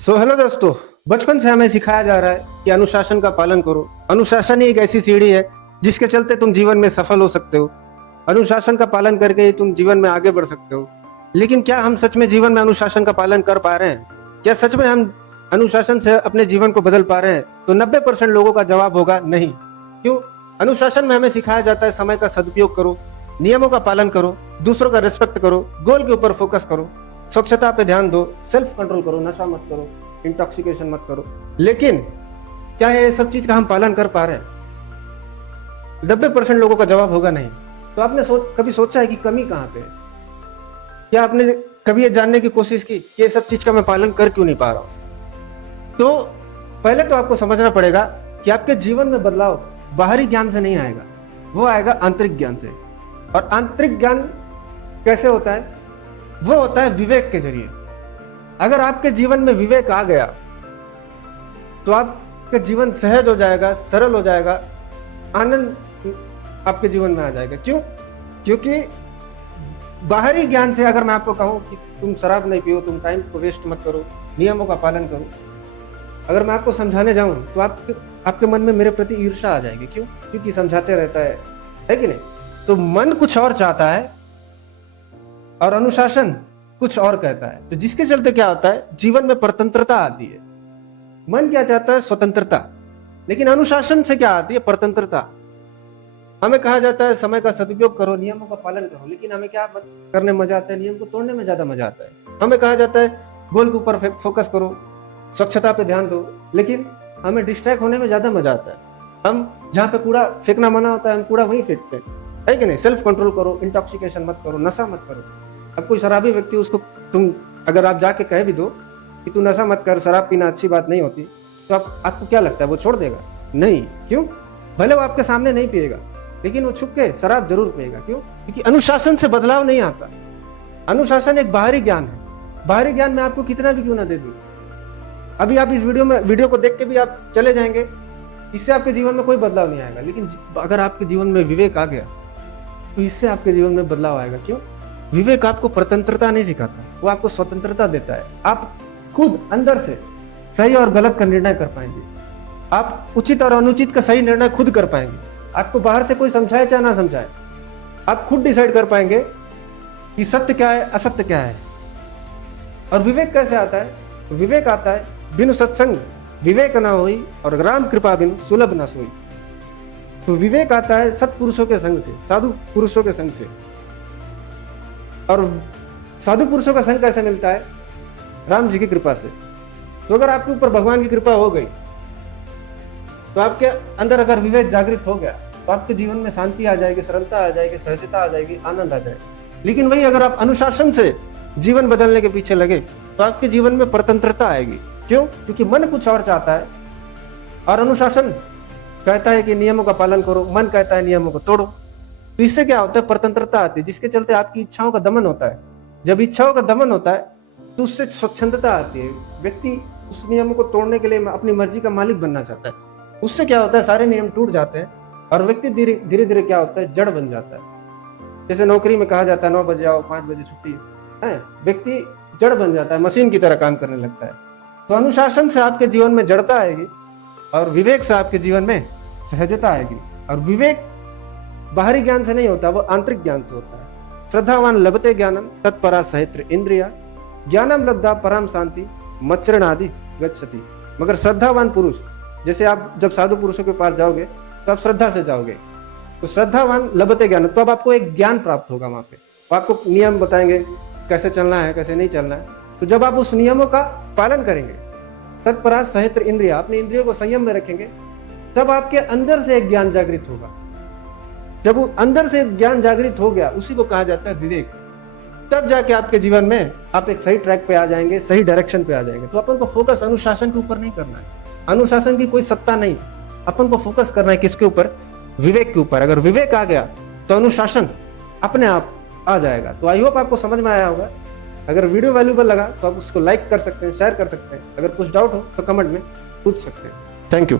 Hello दोस्तों। बचपन से हमें सिखाया जा रहा है कि अनुशासन का पालन करो। अनुशासन ही एक ऐसी सीढ़ी है जिसके चलते तुम जीवन में सफल हो सकते हो। अनुशासन का पालन करके ही तुम जीवन में आगे बढ़ सकते हो। लेकिन क्या हम सच में जीवन में अनुशासन का पालन कर पा रहे हैं? क्या सच में हम अनुशासन से अपने जीवन को बदल पा रहे हैं? तो 90% लोगों का जवाब होगा नहीं। क्यों? अनुशासन में हमें सिखाया जाता है समय का सदुपयोग करो, नियमों का पालन करो, दूसरों का रिस्पेक्ट करो, गोल के ऊपर फोकस करो, स्वच्छता पे ध्यान दो, सेल्फ कंट्रोल करो, नशा मत करो, इंटॉक्सिकेशन मत करो। लेकिन क्या ये सब चीज का हम पालन कर पा रहे हैं? 90% लोगों का जवाब होगा नहीं। तो आपने कभी सोचा है कि कमी कहाँ पे है? क्या आपने कभी ये जानने की कोशिश की कि ये सब चीज का मैं पालन कर क्यों नहीं पा रहा हूं? तो पहले तो आपको समझना पड़ेगा कि आपके जीवन में बदलाव बाहरी ज्ञान से नहीं आएगा, वो आएगा आंतरिक ज्ञान से। और आंतरिक ज्ञान कैसे होता है? वो होता है विवेक के जरिए। अगर आपके जीवन में विवेक आ गया तो आपका जीवन सहज हो जाएगा, सरल हो जाएगा, आनंद आपके जीवन में आ जाएगा। क्यों? क्योंकि बाहरी ज्ञान से अगर मैं आपको कहूं कि तुम शराब नहीं पियो, तुम टाइम को वेस्ट मत करो, नियमों का पालन करो, अगर मैं आपको समझाने जाऊं तो आपके मन में मेरे प्रति ईर्ष्या आ जाएगी। क्यों? क्योंकि समझाते रहता है कि नहीं? तो मन कुछ और चाहता है और अनुशासन कुछ और कहता है। तो जिसके चलते क्या होता है, जीवन में परतंत्रता आती है। मन क्या चाहता है? स्वतंत्रता। लेकिन अनुशासन से क्या आती है? परतंत्रता। हमें कहा जाता है समय का सदुपयोग करो, नियमों का पालन करो, लेकिन हमें क्या करने मजा आता है? नियम को तोड़ने में ज्यादा मजा आता है। हमें कहा जाता है गोल के ऊपर फोकस करो, स्वच्छता पे ध्यान दो, लेकिन हमें डिस्ट्रैक्ट होने में ज्यादा मजा आता है। हम जहाँ पे कूड़ा फेंकना मना होता है, हम कूड़ा वहीं फेंकते हैं, है कि नहीं? सेल्फ कंट्रोल करो, इंटॉक्सिकेशन मत करो, नशा मत करो। अब कोई शराबी व्यक्ति, उसको तुम अगर आप जाके कह भी दो कि तू नशा मत कर, शराब पीना अच्छी बात नहीं होती, तो आपको क्या लगता है वो छोड़ देगा? नहीं। क्यों? भले वो आपके सामने नहीं पिएगा, लेकिन वो छुप के शराब जरूर पिएगा। क्यों? क्योंकि अनुशासन से बदलाव नहीं आता। अनुशासन एक बाहरी ज्ञान है। बाहरी ज्ञान मैं आपको कितना भी क्यों ना दे दूं, अभी आप इस वीडियो को देख के भी आप चले जाएंगे, इससे आपके जीवन में कोई बदलाव नहीं आएगा। लेकिन अगर आपके जीवन में विवेक आ गया तो इससे आपके जीवन में बदलाव आएगा। क्यों? विवेक आपको स्वतंत्रता नहीं सिखाता, वो आपको स्वतंत्रता देता है। आप खुद अंदर से सही और गलत का निर्णय कर पाएंगे। आप उचित और अनुचित का सही निर्णय खुद कर पाएंगे। आपको बाहर से कोई समझाए चाहे ना समझाए, आप खुद डिसाइड कर पाएंगे कि सत्य क्या है, असत्य क्या है। और विवेक कैसे आता है? विवेक आता है बिनु सत्संग विवेक ना होई, और राम कृपा बिनु सुलभ ना सोई। तो विवेक आता है सत्पुरुषों के संग से, साधु पुरुषों के संग से। और साधु पुरुषों का संग कैसे मिलता है? राम जी की कृपा से। तो अगर आपके ऊपर भगवान की कृपा हो गई, तो आपके अंदर अगर विवेक जागृत हो गया, तो आपके जीवन में शांति आ जाएगी, सरलता आ जाएगी, सहजता आ जाएगी, आनंद आ जाएगा। लेकिन वही अगर आप अनुशासन से जीवन बदलने के पीछे लगे, तो आपके जीवन में परतंत्रता आएगी। क्यों? क्योंकि मन कुछ और चाहता है और अनुशासन कहता है कि नियमों का पालन करो, मन कहता है नियमों को तोड़ो। तो इससे क्या होता है? परतंत्रता आती है, जिसके चलते आपकी इच्छाओं का दमन होता है। जब इच्छाओं का दमन होता है तो उससे स्वच्छंदता आती है। व्यक्ति उस नियमों को तोड़ने के लिए अपनी मर्जी का मालिक बनना चाहता है। उससे क्या होता है? सारे नियम टूट जाते हैं और व्यक्ति धीरे धीरे क्या होता है? जड़ बन जाता है। जैसे नौकरी में कहा जाता है 9 बजे आओ, 5 बजे छुट्टी है। व्यक्ति जड़ बन जाता है, मशीन की तरह काम करने लगता है। तो अनुशासन से आपके जीवन में जड़ता आएगी और विवेक से आपके जीवन में सहजता आएगी। और विवेक बाहरी ज्ञान से नहीं होता, वो आंतरिक ज्ञान से होता है। श्रद्धावान लभते ज्ञानम तत्परा सहस्त्र इंद्रिया, ज्ञानम लब्धा परम शांति मच्चरण आदि गच्छति। मगर श्रद्धावान पुरुष, जैसे आप जब साधु पुरुषों के पास जाओगे तो आप श्रद्धा से जाओगे, तो श्रद्धावान लभते ज्ञान, तो अब आपको एक ज्ञान प्राप्त होगा। वहां पे वो आपको नियम बताएंगे कैसे चलना है, कैसे नहीं चलना है। तो जब आप उस नियमों का पालन करेंगे, तत्परा सहस्त्र इंद्रिया, अपने इंद्रियों को संयम में रखेंगे, तब आपके अंदर से एक ज्ञान जागृत होगा। जब वो अंदर से ज्ञान जागृत हो गया, उसी को कहा जाता है विवेक। तब जाके आपके जीवन में आप एक सही ट्रैक पे आ जाएंगे, सही डायरेक्शन पे आ जाएंगे। तो अपन को फोकस अनुशासन के ऊपर नहीं करना है, अनुशासन की कोई सत्ता नहीं। अपन को फोकस करना है किसके ऊपर? विवेक के ऊपर। अगर विवेक आ गया तो अनुशासन अपने आप आ जाएगा। तो आई होप आपको समझ में आया होगा। अगर वीडियो वैल्यूबल लगा तो आप उसको लाइक कर सकते हैं, शेयर कर सकते हैं। अगर कुछ डाउट हो तो कमेंट में पूछ सकते हैं। Thank you.